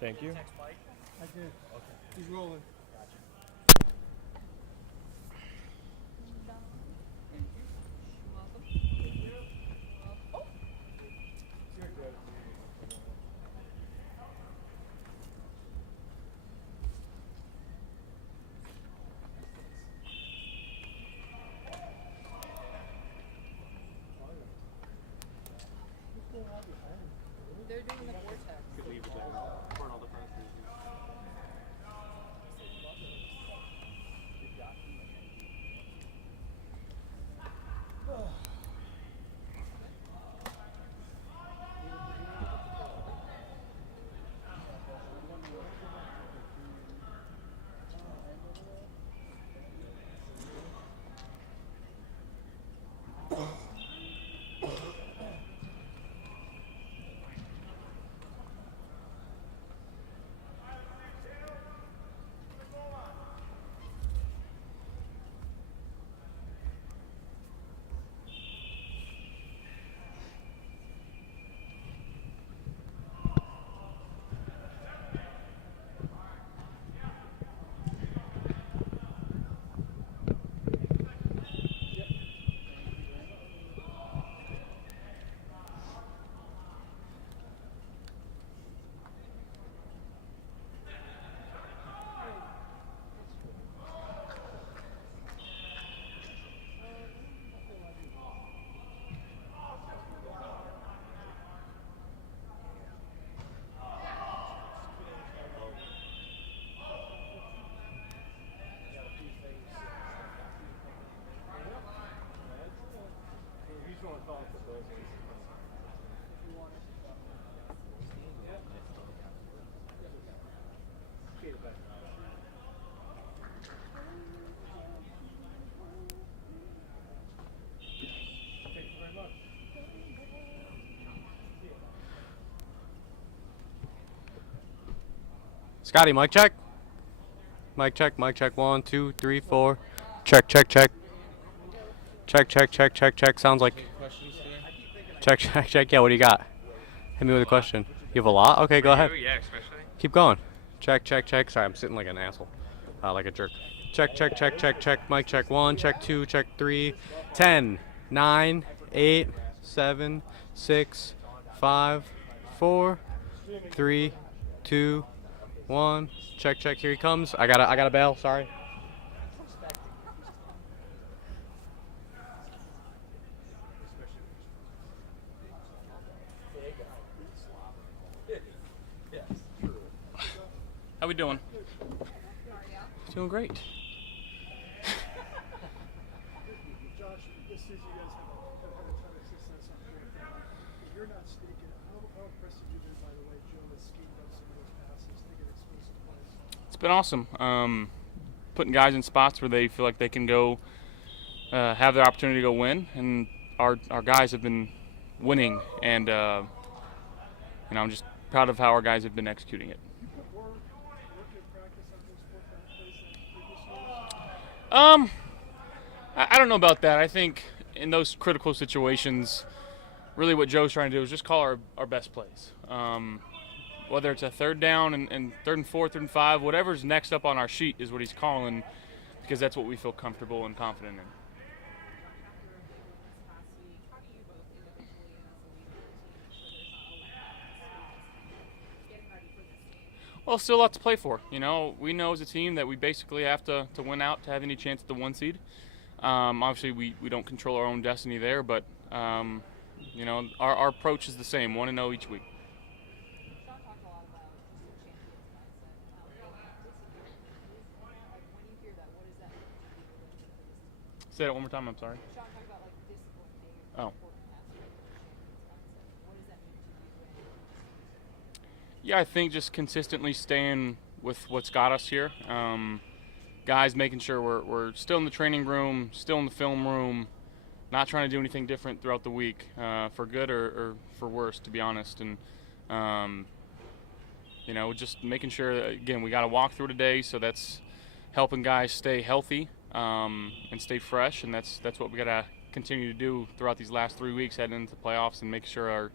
Thank you. I did. Okay. He's rolling. They're doing the vortex. Could leave it there. Burn all the pressure. Scotty, mic check. Mic check, mic check. 1, 2, 3, 4. Check, check, check. Check, check, check, check, check. Sounds like. Check, check, check. Yeah, what do you got? Hit me with a question. You have a lot? Okay, go ahead. Yeah, especially. Keep going. Check, check, check. Sorry, I'm sitting like an asshole. Like a jerk. Check, check, check, check, check. Mic check. 1, check 2, check 3. 10, 9, 8, 7, 6, 5, 4, 3, 2, 1. Check, check. Here he comes. I got a bail. Sorry. How we doing? Doing great. Josh, this is you guys have had a ton of success on here. If you're not sneaking, how impressive you been, by the way, Joe, has schemed up some of those passes to get explosive plays? It's been awesome. Putting guys in spots where they feel like they can go have their opportunity to go win, and our guys have been winning, and I'm just proud of how our guys have been executing it. You put more work in practice on those fourth-down plays than previous years? I don't know about that. I think in those critical situations, really what Joe's trying to do is just call our best plays. Whether it's a third down and third and fourth and 5, whatever's next up on our sheet is what he's calling, because that's what we feel comfortable and confident in. Well, still a lot to play for. You know, we know as a team that we basically have to win out to have any chance at the 1 seed. Obviously, we don't control our own destiny there, but our approach is the same: 1-0 each week. Say that one more time. I'm sorry. Oh. Yeah, I think just consistently staying with what's got us here. Guys making sure we're still in the training room, still in the film room, not trying to do anything different throughout the week, for good or for worse, to be honest. And, just making sure that, again, we got to walk through today, so that's helping guys stay healthy and stay fresh, and that's what we got to continue to do throughout these last 3 weeks heading into the playoffs, and make sure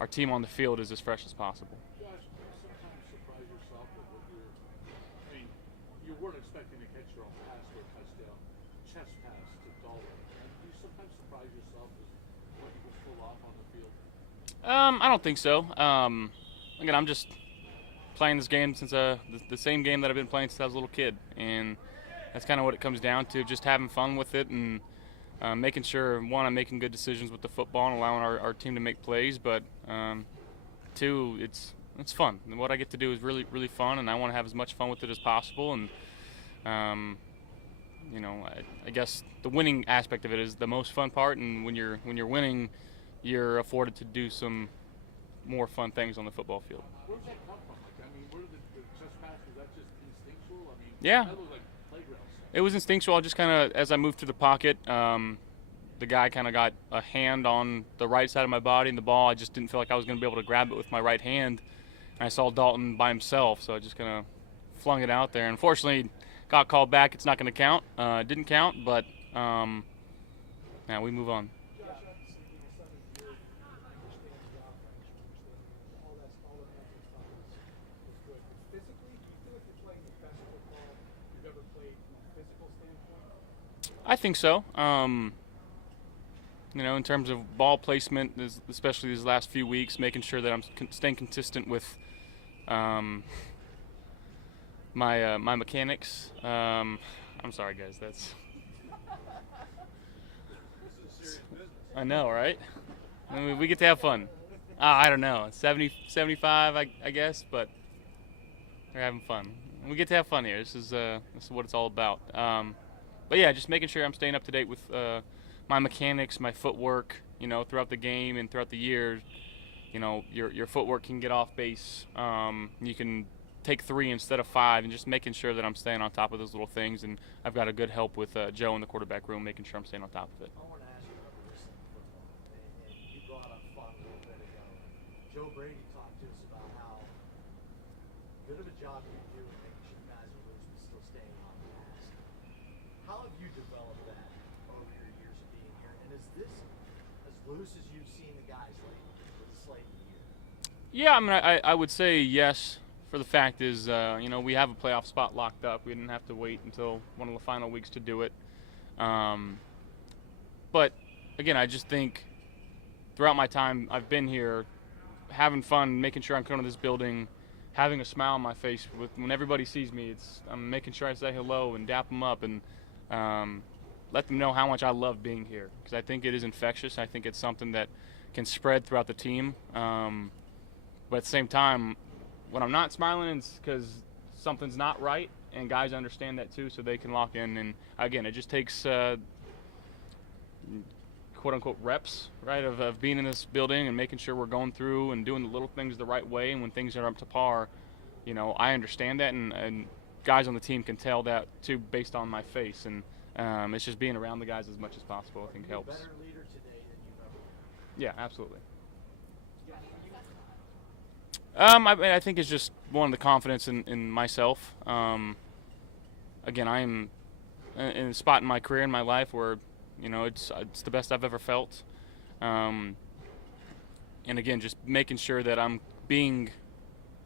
our team on the field is as fresh as possible. Josh, sometimes weren't expecting to catch your own pass for a touchdown, chest pass to Dalton. And do you sometimes surprise yourself with what you can pull off on the field? I don't think so. Again, I'm just playing this game since the same game that I've been playing since I was a little kid, and that's kind of what it comes down to, just having fun with it and making sure, one, I'm making good decisions with the football and allowing our team to make plays, but two, it's fun. And what I get to do is really, really fun, and I want to have as much fun with it as possible. And I guess the winning aspect of it is the most fun part, and when you're winning, you're afforded to do some more fun things on the football field. Where does that come from? Like, I mean, where did the chest pass, was that just instinctual? I mean, Yeah. that looked like playground stuff. It was instinctual. I just kind of, as I moved through the pocket, the guy kind of got a hand on the right side of my body and the ball. I just didn't feel like I was going to be able to grab it with my right hand. And I saw Dalton by himself, so I just kind of flung it out there. Unfortunately, got called back. It's not going to count. It didn't count, but now we move on. Josh, obviously, being a son of your, understands the offense, understands all that mental stuff is good. But physically, do you feel like you're playing the best football you've ever played from a physical standpoint? I think so. In terms of ball placement, especially these last few weeks, making sure that I'm staying consistent with my mechanics. I'm sorry, guys. That's. I know, right? I mean, we get to have fun. I don't know, 70, 75, I guess, but we're having fun. We get to have fun here. This is what it's all about. But yeah, just making sure I'm staying up to date with my mechanics, my footwork, throughout the game and throughout the year. Your footwork can get off base. You can take 3 instead of 5, and just making sure that I'm staying on top of those little things. And I've got a good help with Joe in the quarterback room, making sure I'm staying on top of it. I want to ask you about the recent football, and you brought up fun a little bit ago. Joe Brady talked to us about how good of a job you do in making sure guys are loose but still staying on task. How have you developed that over your years of being here? And is this as loose as you've seen the guys lately with a slate in the year? Yeah, I mean, I would say yes. For the fact is, we have a playoff spot locked up. We didn't have to wait until one of the final weeks to do it. But again, I just think throughout my time I've been here, having fun, making sure I'm coming to this building, having a smile on my face when everybody sees me. I'm making sure I say hello and dap them up and let them know how much I love being here, because I think it is infectious. I think it's something that can spread throughout the team. But at the same time, when I'm not smiling, it's because something's not right, and guys understand that too, so they can lock in. And again, it just takes quote-unquote reps, right, of being in this building and making sure we're going through and doing the little things the right way. And when things are up to par, I understand that, and guys on the team can tell that too based on my face. And it's just being around the guys as much as possible, I think, helps. You're a better leader today than you've ever been. Yeah, absolutely. I think it's just one of the confidence in myself. Again, I am in a spot in my career, in my life, where it's the best I've ever felt. And again, just making sure that I'm being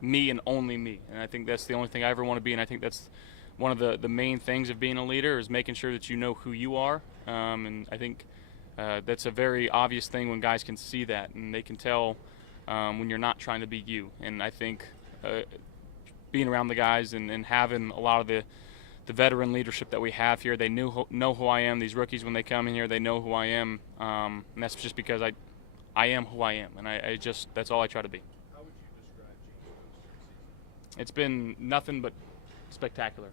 me and only me. And I think that's the only thing I ever want to be. And I think that's one of the main things of being a leader, is making sure that you know who you are. And I think that's a very obvious thing when guys can see that, and they can tell when you're not trying to be you. And I think being around the guys and having a lot of the veteran leadership that we have here, they know who I am. These rookies, when they come in here, they know who I am, and that's just because I am who I am, and I just, that's all I try to be. How would you describe James Coaster's season? It's been nothing but spectacular.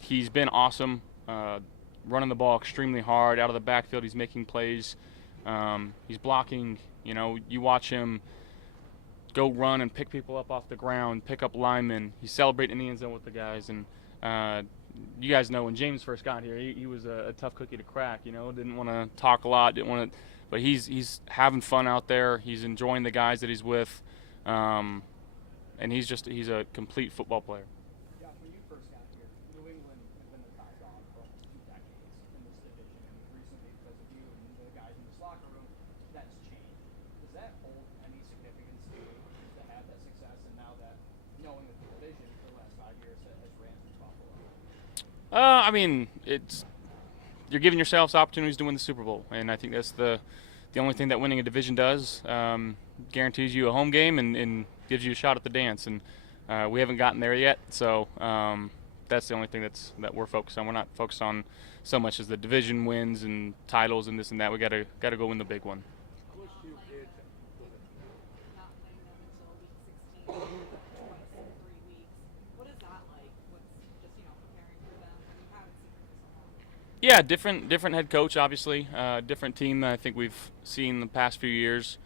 He's been awesome, running the ball extremely hard out of the backfield. He's making plays. He's blocking. You watch him go run and pick people up off the ground, pick up linemen. He's celebrating in the end zone with the guys. And you guys know when James first got here, he was a tough cookie to crack. Didn't want to talk a lot, but he's having fun out there. He's enjoying the guys that he's with, and he's a complete football player. Josh, when you first got here, New England has been the top dog for almost 2 decades in this division, and recently, because of you and the guys in this locker room, that's changed. Does that hold any significance to you to have that success, and now that knowing that the division for the last 5 5 years has ran through Buffalo? I mean, you're giving yourselves opportunities to win the Super Bowl, and I think that's the only thing that winning a division does. Guarantees you a home game and gives you a shot at the dance, and we haven't gotten there yet. So that's the only thing that we're focused on. We're not focused on so much as the division wins and titles and this and that. We gotta go win the big one. How much do you pay attention? Go ahead. Not playing them until week 16, twice in 3 weeks. What is that like? What's just, preparing for them when you haven't seen them for so long? Yeah, different head coach, obviously. Different team than I think we've seen the past few years.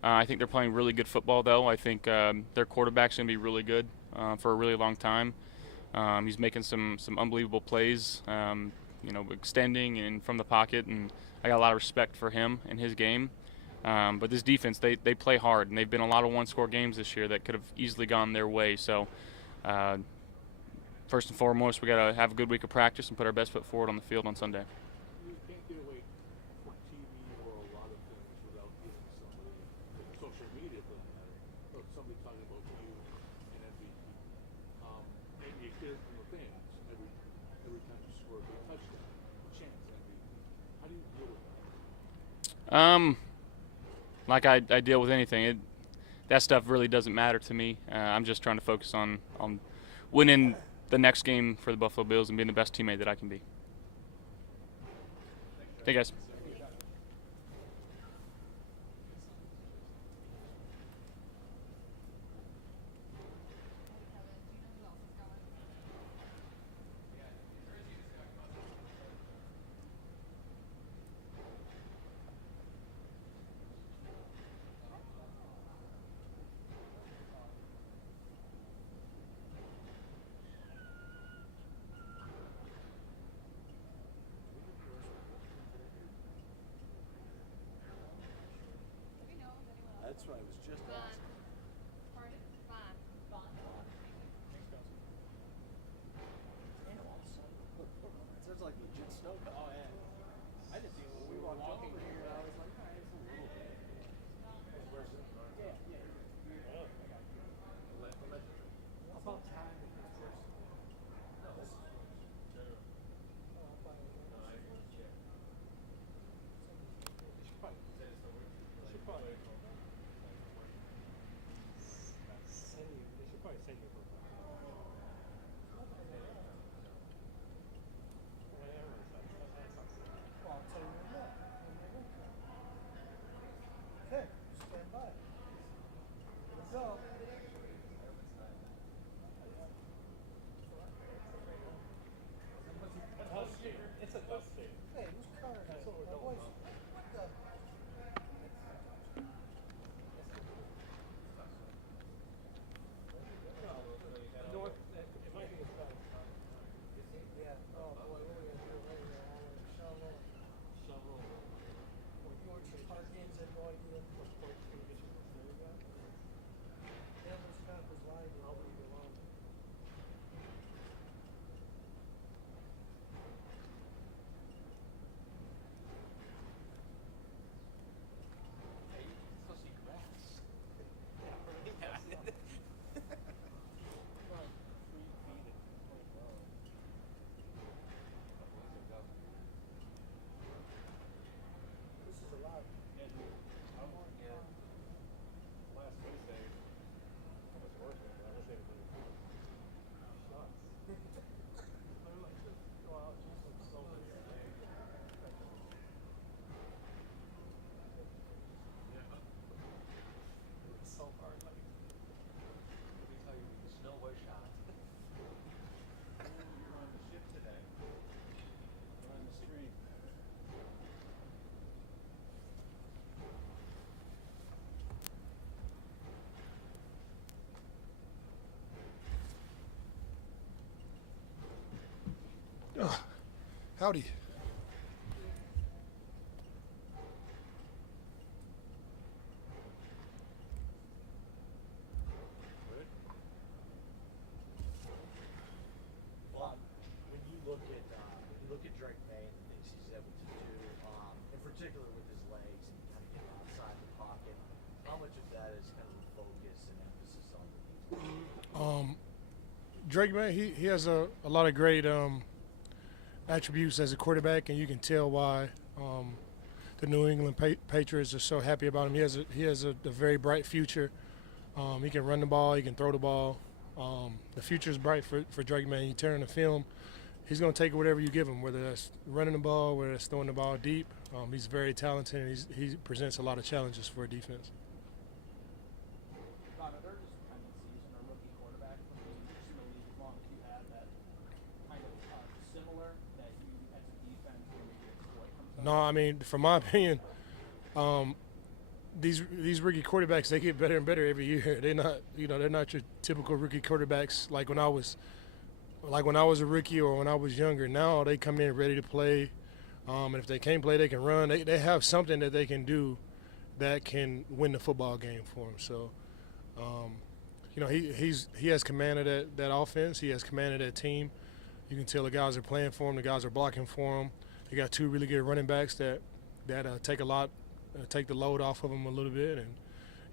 I think they're playing really good football, though. I think their quarterback's going to be really good for a really long time. He's making some unbelievable plays, extending and from the pocket, and I got a lot of respect for him and his game. But this defense, they play hard, and they've been a lot of one-score games this year that could have easily gone their way. So first and foremost, we got to have a good week of practice and put our best foot forward on the field on Sunday. You can't get away from TV or a lot of things without getting somebody, social media for that matter, or somebody talking about you and MVP. And you hear it from the fans every time you score a big touchdown, chance MVP. How do you deal with that? Like I deal with anything. That stuff really doesn't matter to me. I'm just trying to focus on winning the next game for the Buffalo Bills and being the best teammate that I can be. Hey, guys. That's what I was just asking. Pardon? Fine. Sounds like legit snow. Oh yeah. I just when we walked over here, I was like, all right, it's a little bit. Where's it? How about time? No, this is okay, stand by. Here we go. It's a dust state. Hey, who's car is it? My voice. What the? No, it might be as bad. Yeah. Oh boy, what are we gonna do later? Shovel. Well, you were just park-ins, had no idea. Yeah, this cop is lying. I'll leave you alone. This is a lot. Last Wednesday, I was working, but I was able to shots. I'm like, just go out and do some solar today. It's so hard, like, Let me tell you, the snow was shot. you're on the ship today. You're on the stream. Howdy. Well, when you look at Drake May and the things he's able to do, in particular with his legs and kind of getting outside the pocket, how much of that is kind of the focus and emphasis on the defense? Drake, man, he has a lot of great attributes as a quarterback, and you can tell why the New England Patriots are so happy about him. He has a very bright future. He can run the ball. He can throw the ball. The future is bright for Drake, man. You turn the film, he's going to take whatever you give him, whether that's running the ball, whether that's throwing the ball deep. He's very talented, and he presents a lot of challenges for a defense. Ron, are there just tendencies in a rookie quarterback from being just in the league as long as you have that kind of similar that you, as a defense, can maybe exploit from some? No, I mean, from my opinion, these rookie quarterbacks, they get better and better every year. They're not your typical rookie quarterbacks like when I was a rookie or when I was younger. Now they come in ready to play, and if they can't play, they can run. They have something that they can do that can win the football game for them. So, he has command of that offense. He has command of that team. You can tell the guys are playing for him. The guys are blocking for him. They got two really good running backs that take the load off of them a little bit,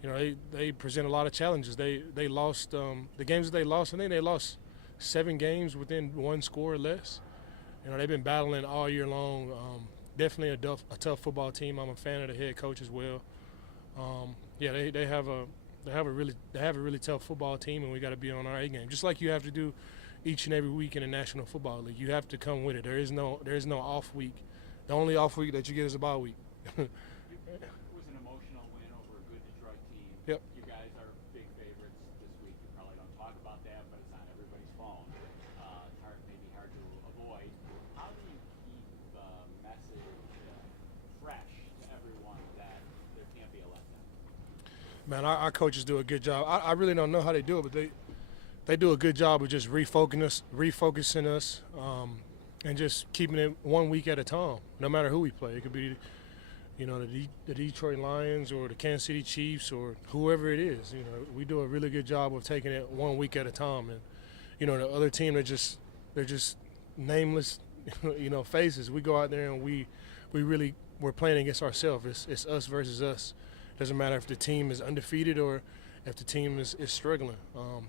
and they present a lot of challenges. They lost the games that they lost. I think they lost 7 games within 1 score or less. They've been battling all year long. Definitely a tough football team. I'm a fan of the head coach as well. They have a really tough football team, and we got to be on our A game, just like you have to do each and every week in the National Football League. You have to come with it. There is no off week. The only off week that you get is a bye week. It was an emotional win over a good Detroit team. Yep. You guys are big favorites this week. You probably don't talk about that, but it's on everybody's phone. It's maybe hard to avoid. How do you keep the message fresh to everyone that there can't be a letdown? Man, our coaches do a good job. I really don't know how they do it, but they do a good job of just refocusing us, and just keeping it 1 week at a time, no matter who we play. It could be the Detroit Lions or the Kansas City Chiefs or whoever it is. We do a really good job of taking it 1 week at a time. And the other team, they're just nameless, faces. We go out there and we're playing against ourselves. It's us versus us. Doesn't matter if the team is undefeated or if the team is struggling.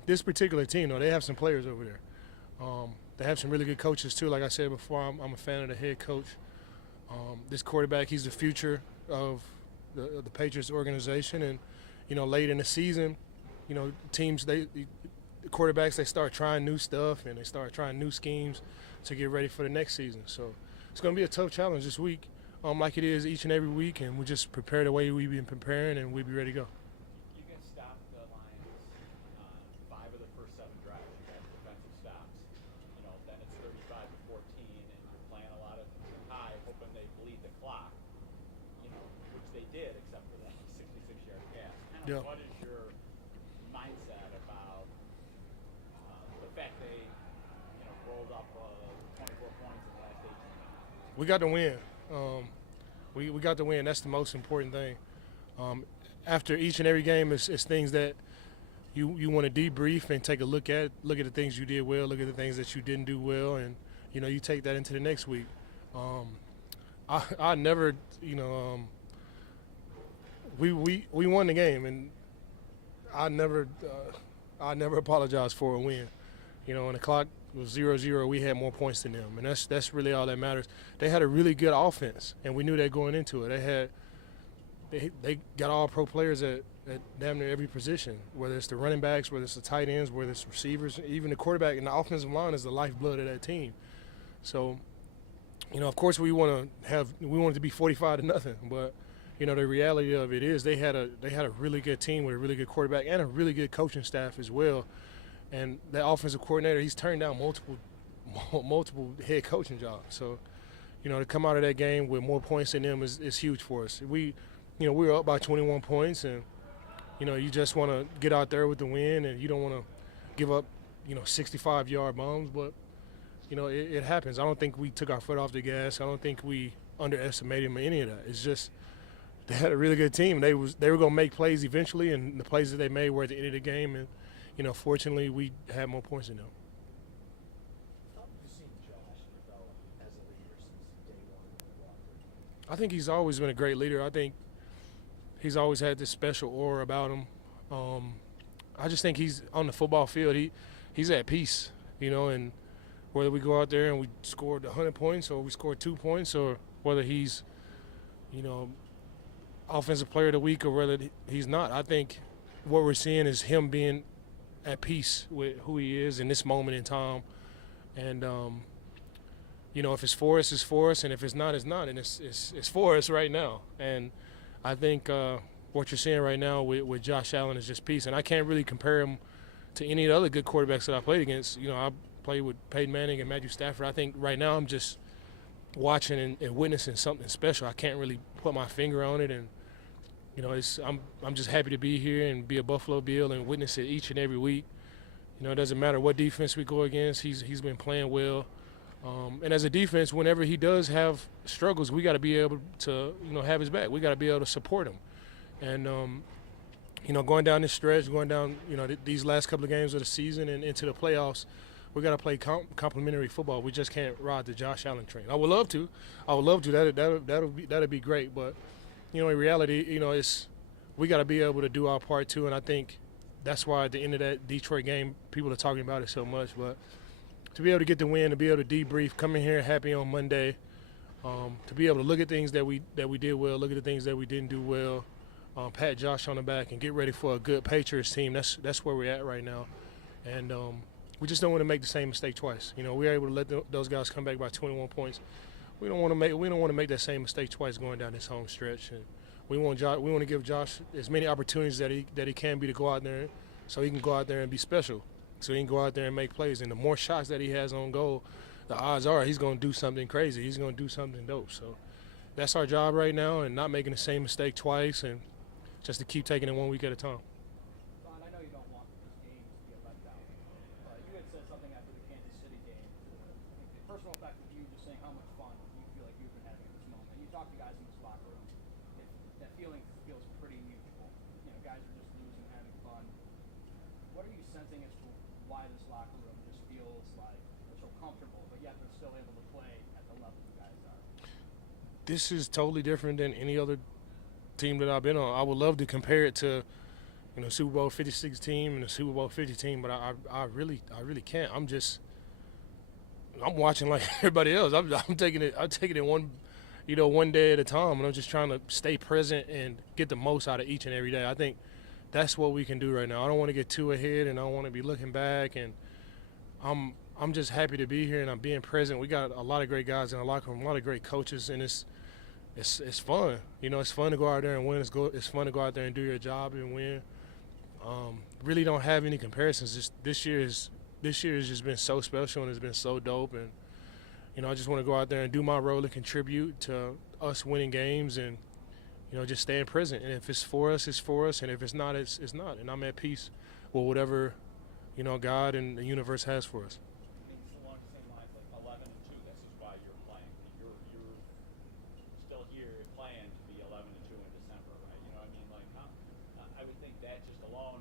This particular team, though, they have some players over there. They have some really good coaches too. Like I said before, I'm a fan of the head coach. This quarterback, he's the future of the Patriots organization. And, late in the season, teams, the quarterbacks, they start trying new stuff and they start trying new schemes to get ready for the next season. So it's going to be a tough challenge this week, like it is each and every week. And we just prepare the way we've been preparing, and we'll be ready to go. You guys stopped the Lions on 5 of the first 7 drives. You got defensive stops. Then it's 35-14, and you're playing a lot of high, hoping they bleed the clock. Which they did, except for that 66-yard pass. Yeah. What is your mindset about the fact they, rolled up 24 points in the last 18 minutes? We got the win. We got the win. That's the most important thing. After each and every game, it's things that you want to debrief and take a look at the things you did well, look at the things that you didn't do well, and you take that into the next week. I never, we won the game, and I never apologize for a win. When the clock was 0-0, we had more points than them, and that's really all that matters. They had a really good offense, and we knew that going into it. They got all pro players at damn near every position, whether it's the running backs, whether it's the tight ends, whether it's receivers, even the quarterback and the offensive line is the lifeblood of that team. So, of course we want it to be 45-0, but the reality of it is they had a really good team with a really good quarterback and a really good coaching staff as well. And the offensive coordinator, he's turned down multiple head coaching jobs. So, to come out of that game with more points than them is huge for us. We were up by 21 points, and you just want to get out there with the win, and you don't want to give up 65-yard bombs. But it happens. I don't think we took our foot off the gas. I don't think we underestimated them or any of that. It's just they had a really good team. They were going to make plays eventually, and the plays that they made were at the end of the game. And fortunately, we had more points than them. How have you seen Josh develop as a leader since day one in the locker room? I think he's always been a great leader. I think he's always had this special aura about him. I just think he's on the football field. he's at peace, and whether we go out there and we scored 100 points or we scored 2 points, or whether he's, offensive player of the week or whether he's not, I think what we're seeing is him being at peace with who he is in this moment in time. And, if it's for us, it's for us, and if it's not, it's not, and it's for us right now. And I think what you're seeing right now with Josh Allen is just peace. And I can't really compare him to any of the other good quarterbacks that I played against. I played with Peyton Manning and Matthew Stafford. I think right now I'm just watching and witnessing something special. I can't really put my finger on it, and I'm just happy to be here and be a Buffalo Bill and witness it each and every week. It doesn't matter what defense we go against. He's been playing well. And as a defense, whenever he does have struggles, we got to be able to, have his back. We got to be able to support him. And, going down this stretch, going down, these last couple of games of the season and into the playoffs, we got to play complementary football. We just can't ride the Josh Allen train. I would love to. That'd be great. But, in reality, we got to be able to do our part too. And I think that's why at the end of that Detroit game, people are talking about it so much. But to be able to get the win, to be able to debrief, come in here happy on Monday, to be able to look at things that we did well, look at the things that we didn't do well, pat Josh on the back and get ready for a good Patriots team. That's where we're at right now. And we just don't want to make the same mistake twice. We're able to let those guys come back by 21 points. We don't want to make that same mistake twice going down this home stretch. And we want to give Josh as many opportunities that he can be to go out there, so he can go out there and be special, so he can go out there and make plays. And the more shots that he has on goal, the odds are he's going to do something crazy. He's going to do something dope. So that's our job right now, and not making the same mistake twice, and just to keep taking it 1 week at a time. Ron, I know you don't want this game to be a letdown, but you had said something after the Kansas City game. I think the personal effect of you just saying how much fun you feel like you've been having at this moment. You talk to guys in this locker room. That feeling feels pretty mutual. Guys are just losing, having fun. What are you sensing as to why this locker room just feels like they're so comfortable, but yet they're still able to play at the level you guys are? This is totally different than any other team that I've been on. I would love to compare it to, Super Bowl 56 team and the Super Bowl 50 team, but I really can't. I'm watching like everybody else. I'm taking it one day at a time, and I'm just trying to stay present and get the most out of each and every day. I think that's what we can do right now. I don't want to get too ahead, and I don't want to be looking back, and I'm just happy to be here, and I'm being present. We got a lot of great guys in the locker room, a lot of great coaches, and it's fun. It's fun to go out there and win. It's fun to go out there and do your job and win. Really don't have any comparisons. This year has just been so special, and it's been so dope. And I just want to go out there and do my role and contribute to us winning games, and just staying present. And if it's for us, it's for us. And if it's not, it's not. And I'm at peace with whatever God and the universe has for us. I mean, along the same lines, like 11-2. This is why you're playing. You're still here playing to be 11-2 in December, right? I mean, like, I would think that just alone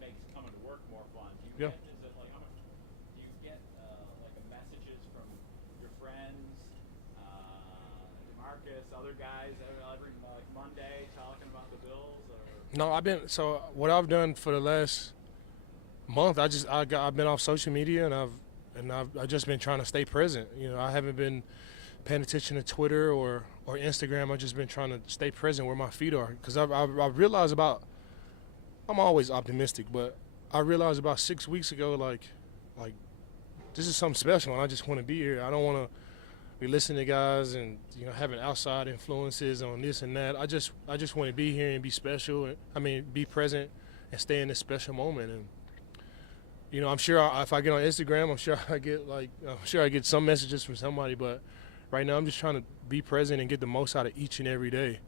makes coming to work more fun. Do you Yeah. get, is it like, do you get like messages from your friends, DeMarcus, other guys every Monday talking about the Bills? Or? No, what I've done for the last month, I've been off social media, and I've just been trying to stay present. I haven't been paying attention to Twitter or Instagram. I've just been trying to stay present where my feet are, because I've realized I'm always optimistic, but I realized about 6 weeks ago, like this is something special, and I just want to be here. I don't want to be listening to guys and having outside influences on this and that. I just want to be here and be special. Be present and stay in this special moment. And I'm sure if I get on Instagram, I'm sure I get some messages from somebody. But right now, I'm just trying to be present and get the most out of each and every day.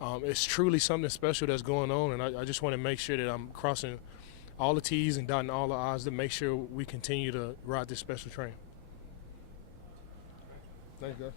It's truly something special that's going on, and I just want to make sure that I'm crossing all the T's and dotting all the I's to make sure we continue to ride this special train. Thanks, guys.